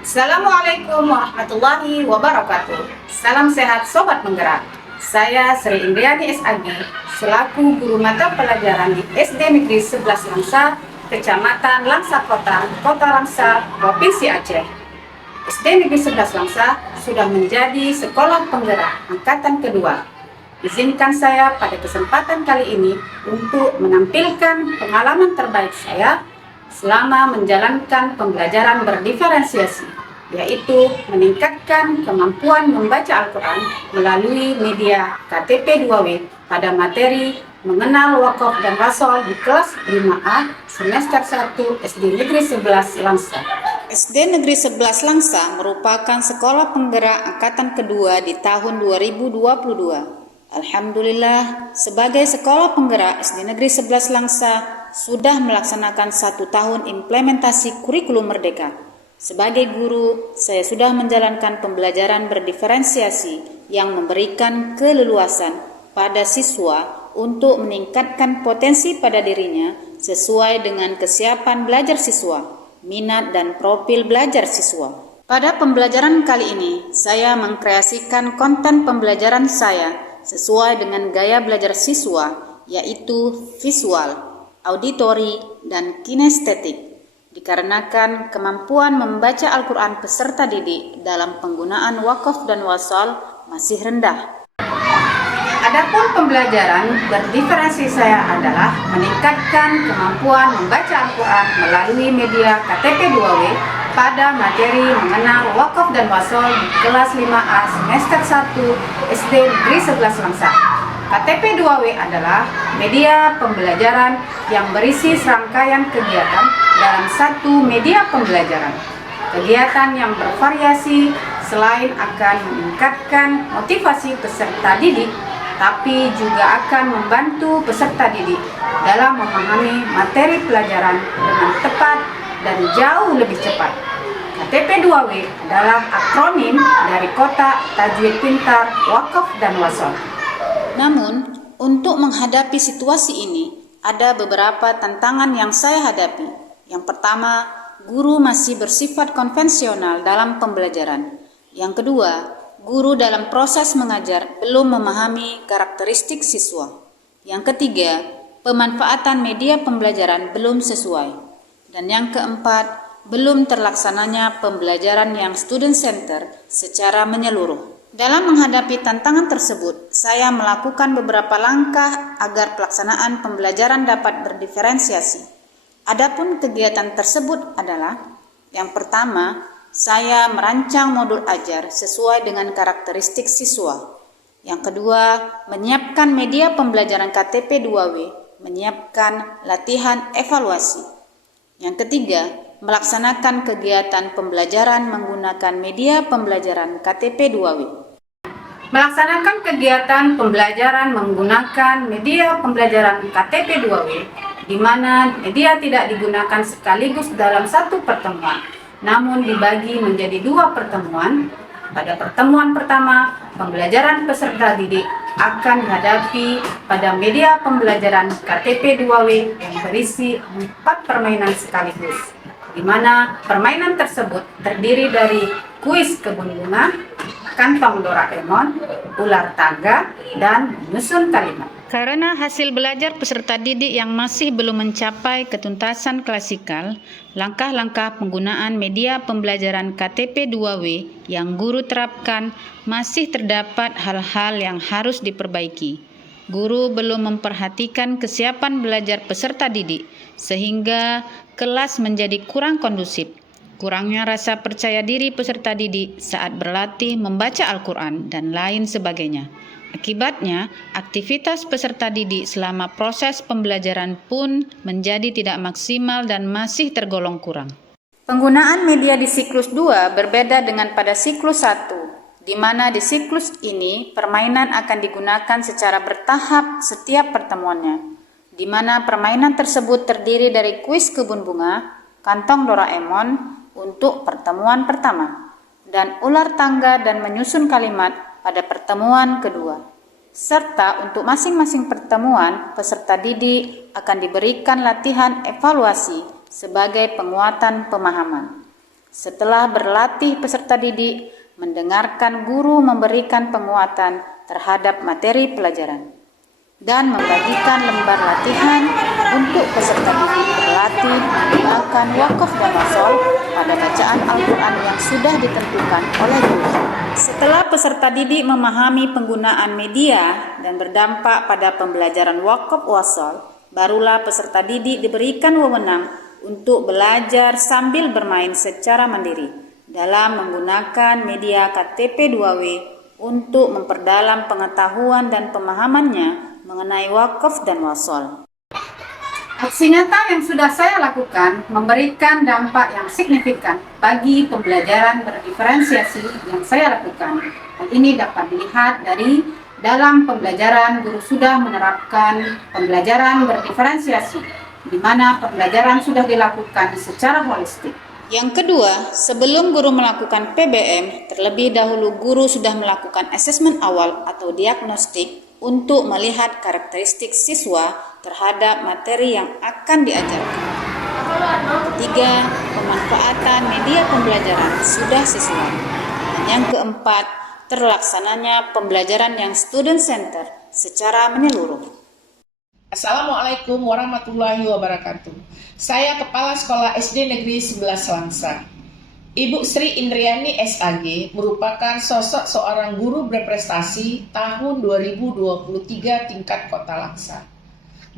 Assalamualaikum warahmatullahi wabarakatuh. Salam sehat Sobat Menggerak. Saya Sri Indriani SAG, selaku guru mata pelajaran di SD Negeri 11 Langsa, Kecamatan Langsa Kota, Kota Langsa, Provinsi Aceh. SD Negeri 11 Langsa sudah menjadi sekolah penggerak angkatan kedua. Izinkan saya pada kesempatan kali ini untuk menampilkan pengalaman terbaik saya selama menjalankan pembelajaran berdiferensiasi, yaitu meningkatkan kemampuan membaca Al-Quran melalui media KTP 2W pada materi mengenal wakaf dan wasol di kelas 5A semester 1 SD Negeri 11 Langsa. SD Negeri 11 Langsa merupakan sekolah penggerak angkatan kedua di tahun 2022. Alhamdulillah, sebagai sekolah penggerak SD Negeri 11 Langsa sudah melaksanakan 1 tahun implementasi kurikulum merdeka. Sebagai guru, saya sudah menjalankan pembelajaran berdiferensiasi yang memberikan keleluasan pada siswa untuk meningkatkan potensi pada dirinya sesuai dengan kesiapan belajar siswa, minat dan profil belajar siswa. Pada pembelajaran kali ini, saya mengkreasikan konten pembelajaran saya sesuai dengan gaya belajar siswa, yaitu visual, auditori, dan kinestetik, dikarenakan kemampuan membaca Al-Quran peserta didik dalam penggunaan wakaf dan wasal masih rendah. Adapun pembelajaran berdiferensi saya adalah meningkatkan kemampuan membaca Al-Quran melalui media KTP 2W pada materi mengenal wakaf dan wasol di kelas 5A semester 1 SD Negeri 11 Langsa. KTP 2W adalah media pembelajaran yang berisi serangkaian kegiatan dalam satu media pembelajaran. Kegiatan yang bervariasi selain akan meningkatkan motivasi peserta didik, tapi juga akan membantu peserta didik dalam memahami materi pelajaran dengan tepat dan jauh lebih cepat. KTP 2W adalah akronim dari Kotak Tajwid Pintar, Wakaf dan Wasol. Namun, untuk menghadapi situasi ini, ada beberapa tantangan yang saya hadapi. Yang pertama, guru masih bersifat konvensional dalam pembelajaran. Yang kedua, guru dalam proses mengajar belum memahami karakteristik siswa. Yang ketiga, pemanfaatan media pembelajaran belum sesuai. Dan yang keempat, belum terlaksananya pembelajaran yang student center secara menyeluruh. Dalam menghadapi tantangan tersebut, saya melakukan beberapa langkah agar pelaksanaan pembelajaran dapat berdiferensiasi. Adapun kegiatan tersebut adalah: yang pertama, saya merancang modul ajar sesuai dengan karakteristik siswa. Yang kedua, menyiapkan media pembelajaran KTP 2W, menyiapkan latihan evaluasi. Yang ketiga, melaksanakan kegiatan pembelajaran menggunakan media pembelajaran KTP 2W. Melaksanakan kegiatan pembelajaran menggunakan media pembelajaran KTP 2W, di mana media tidak digunakan sekaligus dalam satu pertemuan, namun dibagi menjadi 2 pertemuan. Pada pertemuan pertama, pembelajaran peserta didik akan dihadapi pada media pembelajaran KTP 2W yang berisi 4 permainan sekaligus, di mana permainan tersebut terdiri dari kuis kebun bunga, kantong Doraemon, ular tangga, dan menyusun kalimat. Karena hasil belajar peserta didik yang masih belum mencapai ketuntasan klasikal, langkah-langkah penggunaan media pembelajaran KTP 2W yang guru terapkan masih terdapat hal-hal yang harus diperbaiki. Guru belum memperhatikan kesiapan belajar peserta didik, sehingga kelas menjadi kurang kondusif. Kurangnya rasa percaya diri peserta didik saat berlatih membaca Al-Quran, dan lain sebagainya. Akibatnya, aktivitas peserta didik selama proses pembelajaran pun menjadi tidak maksimal dan masih tergolong kurang. Penggunaan media di siklus 2 berbeda dengan pada siklus 1, di mana di siklus ini permainan akan digunakan secara bertahap setiap pertemuannya, di mana permainan tersebut terdiri dari kuis kebun bunga, kantong Doraemon untuk pertemuan pertama, dan ular tangga dan menyusun kalimat pada pertemuan kedua. Serta untuk masing-masing pertemuan, peserta didik akan diberikan latihan evaluasi sebagai penguatan pemahaman. Setelah berlatih, peserta didik mendengarkan guru memberikan penguatan terhadap materi pelajaran dan membagikan lembar latihan untuk peserta didik berlatih menggunakan wakaf dan wasol pada bacaan Al-Quran yang sudah ditentukan oleh guru. Setelah peserta didik memahami penggunaan media dan berdampak pada pembelajaran wakaf wasol, barulah peserta didik diberikan wewenang untuk belajar sambil bermain secara mandiri dalam menggunakan media KTP 2W untuk memperdalam pengetahuan dan pemahamannya mengenai wakaf dan wasol. Aksi nyata yang sudah saya lakukan memberikan dampak yang signifikan bagi pembelajaran berdiferensiasi yang saya lakukan. Hal ini dapat dilihat dari dalam pembelajaran guru sudah menerapkan pembelajaran berdiferensiasi, di mana pembelajaran sudah dilakukan secara holistik. Yang kedua, sebelum guru melakukan PBM, terlebih dahulu guru sudah melakukan asesmen awal atau diagnostik untuk melihat karakteristik siswa terhadap materi yang akan diajarkan. Ketiga, pemanfaatan media pembelajaran sudah sesuai. Dan yang keempat, terlaksananya pembelajaran yang student center secara menyeluruh. Assalamualaikum warahmatullahi wabarakatuh. Saya Kepala Sekolah SD Negeri 11 Langsa. Ibu Sri Indriani SAG merupakan sosok seorang guru berprestasi tahun 2023 tingkat Kota Langsa.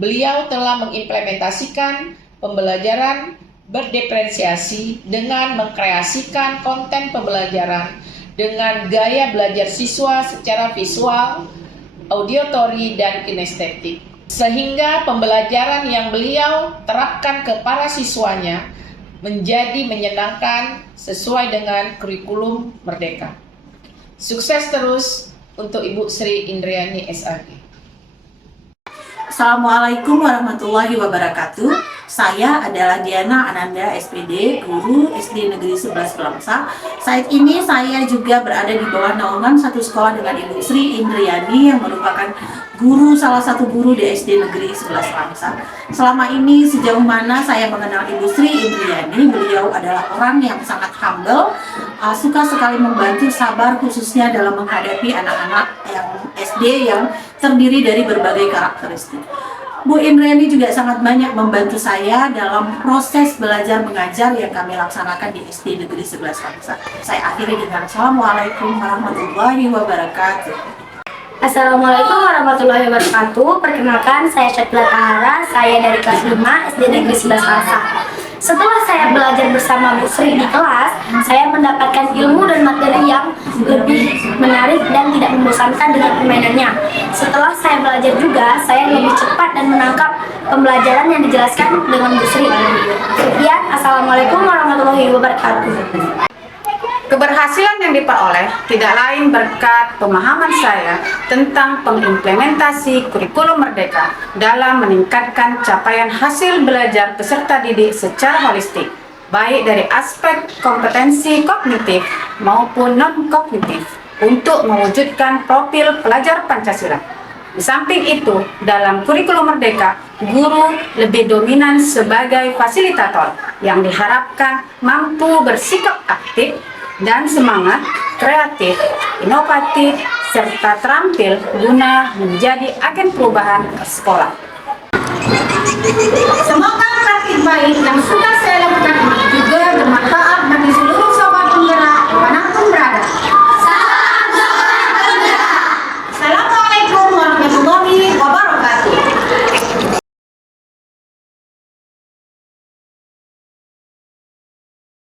Beliau telah mengimplementasikan pembelajaran berdiferensiasi dengan mengkreasikan konten pembelajaran dengan gaya belajar siswa secara visual, auditory, dan kinestetik. Sehingga pembelajaran yang beliau terapkan ke para siswanya menjadi menyenangkan sesuai dengan kurikulum Merdeka. Sukses terus untuk Ibu Sri Indriani SAG. Assalamualaikum warahmatullahi wabarakatuh. Saya adalah Diana Ananda SPD, guru SD Negeri 11 Langsa. Saat ini saya juga berada di bawah naungan satu sekolah dengan Ibu Sri Indriani yang merupakan salah satu guru di SD Negeri 11 Langsa. Selama ini sejauh mana saya mengenal Ibu Sri Indriani, beliau adalah orang yang sangat humble, suka sekali membantu, sabar khususnya dalam menghadapi anak-anak yang SD yang terdiri dari berbagai karakteristik. Bu Indriani juga sangat banyak membantu saya dalam proses belajar mengajar yang kami laksanakan di SD Negeri 11 Langsa. Saya akhiri dengan Assalamualaikum warahmatullahi wabarakatuh. Assalamualaikum warahmatullahi wabarakatuh. Perkenalkan, saya Syakila Tahara, saya dari kelas 5 SD Negeri 11 Langsa. Setelah saya belajar bersama Bu Sri di kelas, saya mendapatkan ilmu dan materi yang lebih menarik dan tidak membosankan dengan permainannya. Setelah saya belajar juga, saya lebih cepat dan menangkap pembelajaran yang dijelaskan dengan Bu Sri. Sekian, Assalamualaikum warahmatullahi wabarakatuh. Keberhasilan yang diperoleh tidak lain berkat pemahaman saya tentang pengimplementasi kurikulum Merdeka dalam meningkatkan capaian hasil belajar peserta didik secara holistik, baik dari aspek kompetensi kognitif maupun non-kognitif untuk mewujudkan profil pelajar Pancasila. Di samping itu, dalam kurikulum Merdeka, guru lebih dominan sebagai fasilitator yang diharapkan mampu bersikap aktif dan semangat, kreatif, inovatif, serta terampil guna menjadi agen perubahan sekolah. Semoga